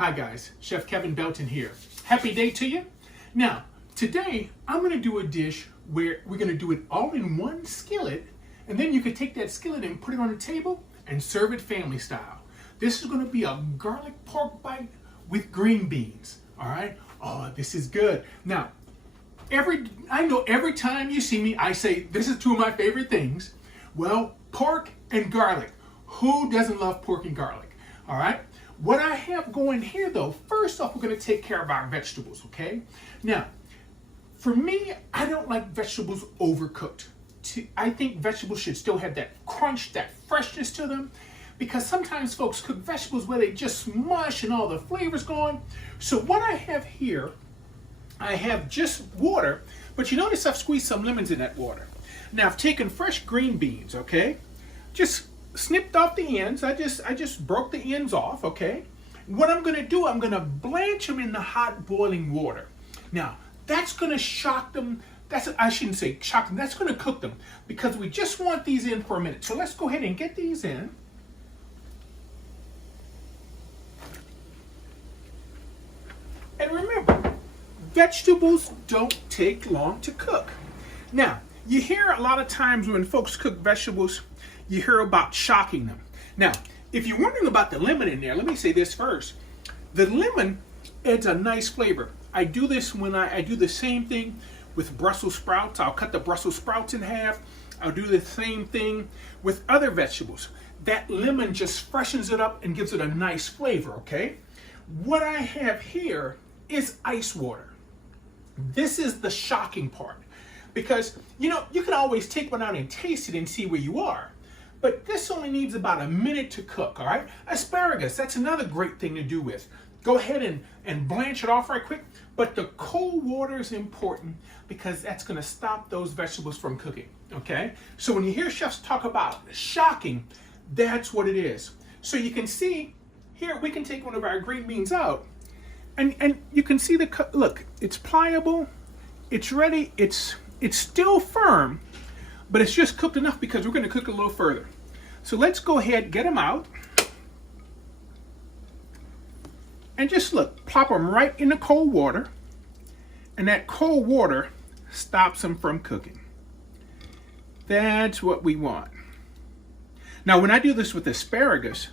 Hi guys, Chef Kevin Belton here. Happy day to you. Now, today I'm going to do a dish where we're going to do it all in one skillet, and then you can take that skillet and put it on the table and serve it family style. This is going to be a garlic pork bite with green beans. All right? Oh, this is good. Now, I know every time you see me, I say this is two of my favorite things. Well, pork and garlic. Who doesn't love pork and garlic? All right? What I have going here, though, first off, we're going to take care of our vegetables, okay? Now, for me, I don't like vegetables overcooked. I think vegetables should still have that crunch, that freshness to them, because sometimes folks cook vegetables where they just mush and all the flavor's gone. So what I have here, I have just water, but you notice I've squeezed some lemons in that water. Now, I've taken fresh green beans, okay? Just snipped off the ends. I just broke the ends off, okay? What I'm gonna do, I'm gonna blanch them in the hot boiling water. Now, that's gonna shock them. I shouldn't say shock them, that's gonna cook them, because we just want these in for a minute. So let's go ahead and get these in. And remember, vegetables don't take long to cook. Now, you hear a lot of times when folks cook vegetables, you hear about shocking them. Now, if you're wondering about the lemon in there, let me say this first. The lemon adds a nice flavor. I do this when I do the same thing with Brussels sprouts. I'll cut the Brussels sprouts in half. I'll do the same thing with other vegetables. That lemon just freshens it up and gives it a nice flavor, okay? What I have here is ice water. This is the shocking part. Because, you can always take one out and taste it and see where you are. But this only needs about a minute to cook, all right? Asparagus, that's another great thing to do with. Go ahead and blanch it off right quick. But the cold water is important because that's gonna stop those vegetables from cooking, okay? So when you hear chefs talk about shocking, that's what it is. So you can see, here we can take one of our green beans out, and you can see look, it's pliable, it's ready, it's still firm, but it's just cooked enough because we're going to cook a little further. So let's go ahead, get them out, and just look, plop them right in the cold water, and that cold water stops them from cooking. That's what we want. Now, when I do this with asparagus,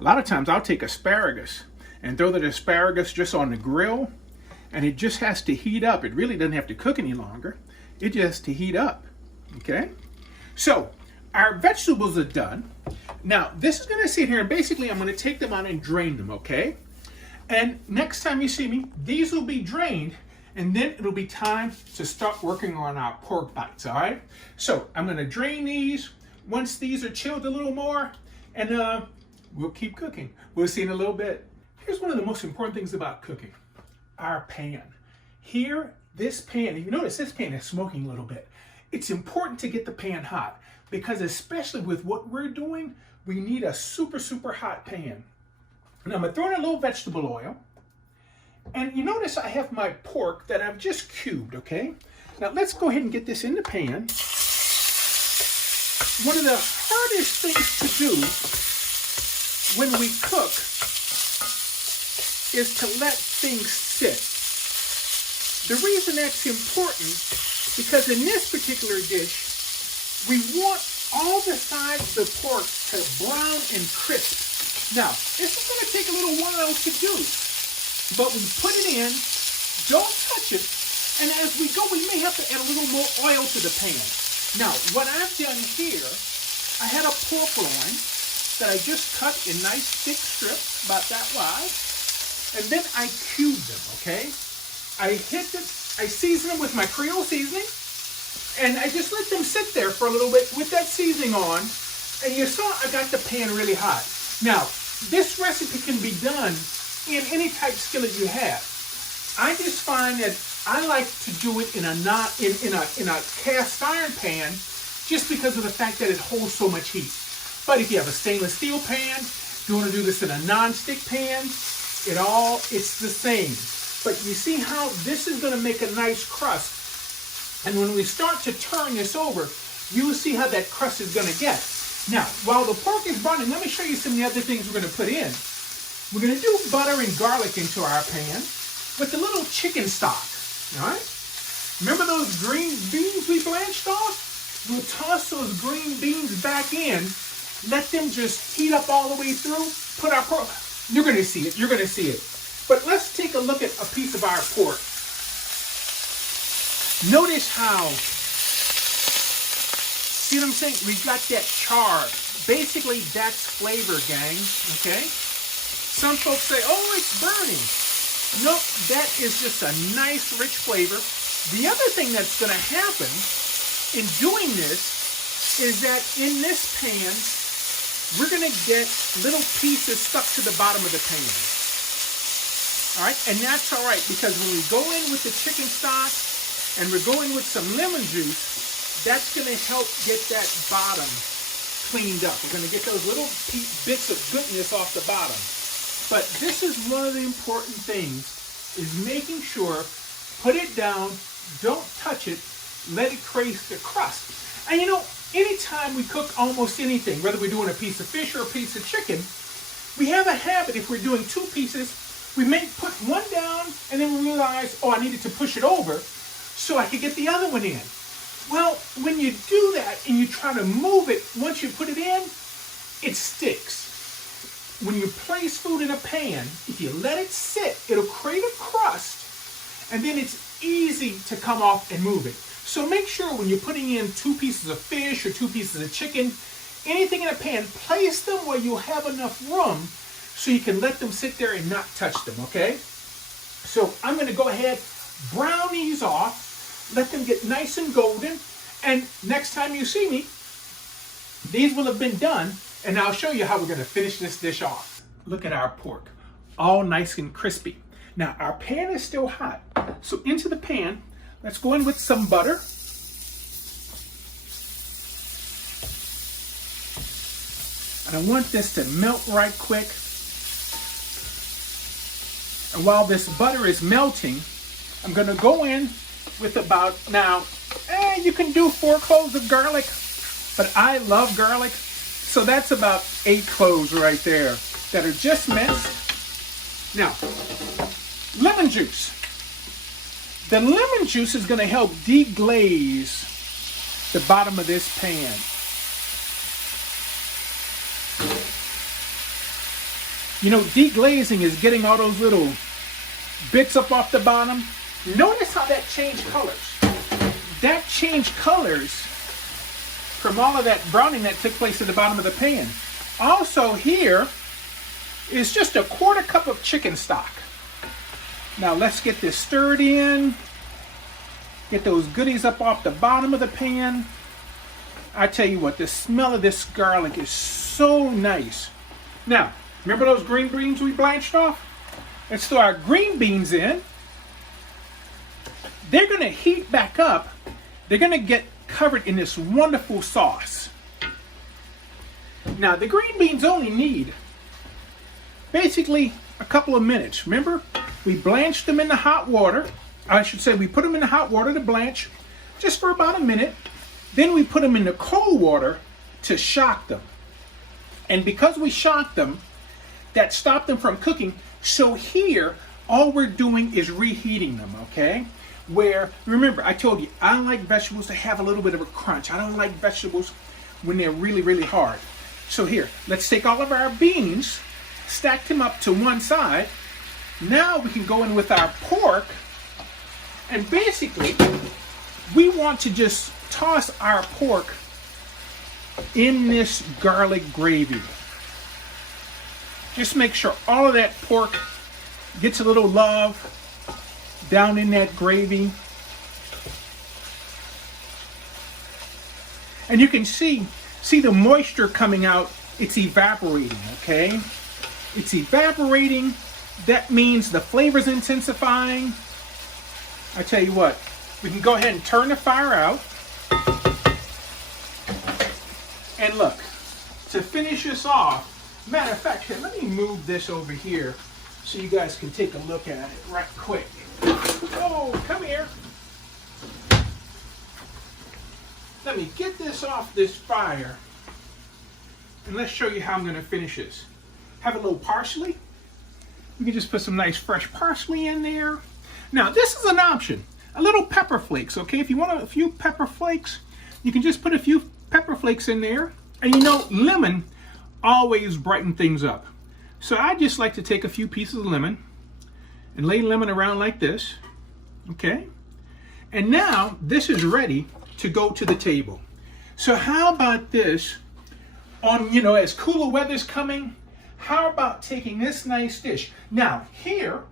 a lot of times I'll take asparagus and throw that asparagus just on the grill, and it just has to heat up. It really doesn't have to cook any longer. It just has to heat up. Okay, so our vegetables are done. Now this is going to sit here, and basically I'm going to take them out and drain them, okay? And next time you see me, these will be drained, and then it'll be time to start working on our pork bites, all right? So I'm going to drain these once these are chilled a little more, and we'll keep cooking. We'll see in a little bit. Here's one of the most important things about cooking, our pan. Here, this pan, if you notice this pan is smoking a little bit. It's important to get the pan hot, because especially with what we're doing, we need a super, super hot pan. Now I'm gonna throw in a little vegetable oil. And you notice I have my pork that I've just cubed, okay? Now let's go ahead and get this in the pan. One of the hardest things to do when we cook is to let things sit. The reason that's important, because in this particular dish, we want all the sides of the pork to brown and crisp. Now, this is going to take a little while to do, but we put it in, don't touch it, and as we go, we may have to add a little more oil to the pan. Now, what I've done here, I had a pork loin that I just cut in nice thick strips, about that wide, and then I cubed them, okay? I season them with my Creole seasoning, and I just let them sit there for a little bit with that seasoning on, and you saw I got the pan really hot. Now, this recipe can be done in any type skillet you have. I just find that I like to do it in a cast iron pan, just because of the fact that it holds so much heat. But if you have a stainless steel pan, if you want to do this in a non-stick pan, it's the same. But you see how this is going to make a nice crust. And when we start to turn this over, you'll see how that crust is going to get. Now, while the pork is browning, let me show you some of the other things we're going to put in. We're going to do butter and garlic into our pan with a little chicken stock. All right? Remember those green beans we blanched off? We'll toss those green beans back in. Let them just heat up all the way through. Put our pork. You're going to see it. You're going to see it. But let's take a look at a piece of our pork. Notice how, see what I'm saying? We've got that char. Basically, that's flavor, gang. Okay? Some folks say, oh, it's burning. Nope, that is just a nice, rich flavor. The other thing that's going to happen in doing this is that in this pan, we're going to get little pieces stuck to the bottom of the pan. All right, and that's all right because when we go in with the chicken stock and we're going with some lemon juice, that's going to help get that bottom cleaned up. We're going to get those little bits of goodness off the bottom. But this is one of the important things, is making sure, put it down, don't touch it, let it create the crust. And you know, anytime we cook almost anything, whether we're doing a piece of fish or a piece of chicken, we have a habit, if we're doing two pieces, we may put one down and then we realize, oh, I needed to push it over so I could get the other one in. Well, when you do that and you try to move it, once you put it in, it sticks. When you place food in a pan, if you let it sit, it'll create a crust, and then it's easy to come off and move it. So make sure when you're putting in 2 pieces of fish or 2 pieces of chicken, anything in a pan, place them where you'll have enough room so you can let them sit there and not touch them, okay? So I'm going to go ahead, brown these off, let them get nice and golden, and next time you see me, these will have been done, and I'll show you how we're going to finish this dish off. Look at our pork, all nice and crispy. Now, our pan is still hot, so into the pan, let's go in with some butter. And I want this to melt right quick. And while this butter is melting, I'm going to go in with about, now, you can do 4 cloves of garlic, but I love garlic. So that's about 8 cloves right there that are just minced. Now, lemon juice. The lemon juice is going to help deglaze the bottom of this pan. You know, deglazing is getting all those little bits up off the bottom. Notice how that changed colors. That changed colors from all of that browning that took place at the bottom of the pan. Also here is just a 1/4 cup of chicken stock. Now let's get this stirred in. Get those goodies up off the bottom of the pan. I tell you what, the smell of this garlic is so nice. Now, remember those green beans we blanched off? Let's throw our green beans in. They're going to heat back up. They're going to get covered in this wonderful sauce. Now, the green beans only need basically a couple of minutes. Remember, we blanched them in the hot water. I should say we put them in the hot water to blanch just for about a minute. Then we put them in the cold water to shock them. And because we shocked them, that stopped them from cooking. So here, all we're doing is reheating them, okay? Where, remember, I told you, I like vegetables to have a little bit of a crunch. I don't like vegetables when they're really, really hard. So here, let's take all of our beans, stack them up to one side. Now we can go in with our pork. And basically, we want to just toss our pork in this garlic gravy. Just make sure all of that pork gets a little love down in that gravy. And you can see the moisture coming out. It's evaporating, okay? It's evaporating. That means the flavor's intensifying. I tell you what, we can go ahead and turn the fire out. And look, to finish this off, matter of fact, here, let me move this over here so you guys can take a look at it right quick. Oh, come here. Let me get this off this fire. And let's show you how I'm going to finish this. Have a little parsley, You can just put some nice fresh parsley in there. Now, this is an option. A little pepper flakes, okay? If you want a few pepper flakes, you can just put a few pepper flakes in there. And you know, lemon always brighten things up. So I just like to take a few pieces of lemon and lay lemon around like this, okay? And now this is ready to go to the table. So how about this on, you know, as cooler weather's coming, how about taking this nice dish? Now here,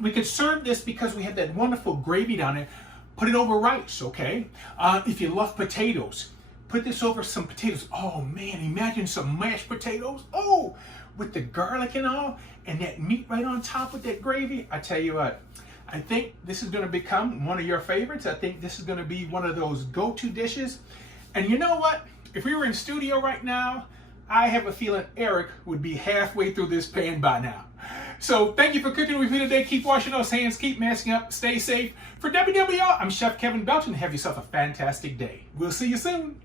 we could serve this because we have that wonderful gravy down there. Put it over rice, okay? If you love potatoes, put this over some potatoes. Oh man, imagine some mashed potatoes. Oh, with the garlic and all, and that meat right on top with that gravy. I tell you what, I think this is gonna become one of your favorites. I think this is gonna be one of those go-to dishes. And you know what? If we were in studio right now, I have a feeling Eric would be halfway through this pan by now. So thank you for cooking with me today. Keep washing those hands, keep masking up, stay safe. For WWL, I'm Chef Kevin Belton. Have yourself a fantastic day. We'll see you soon.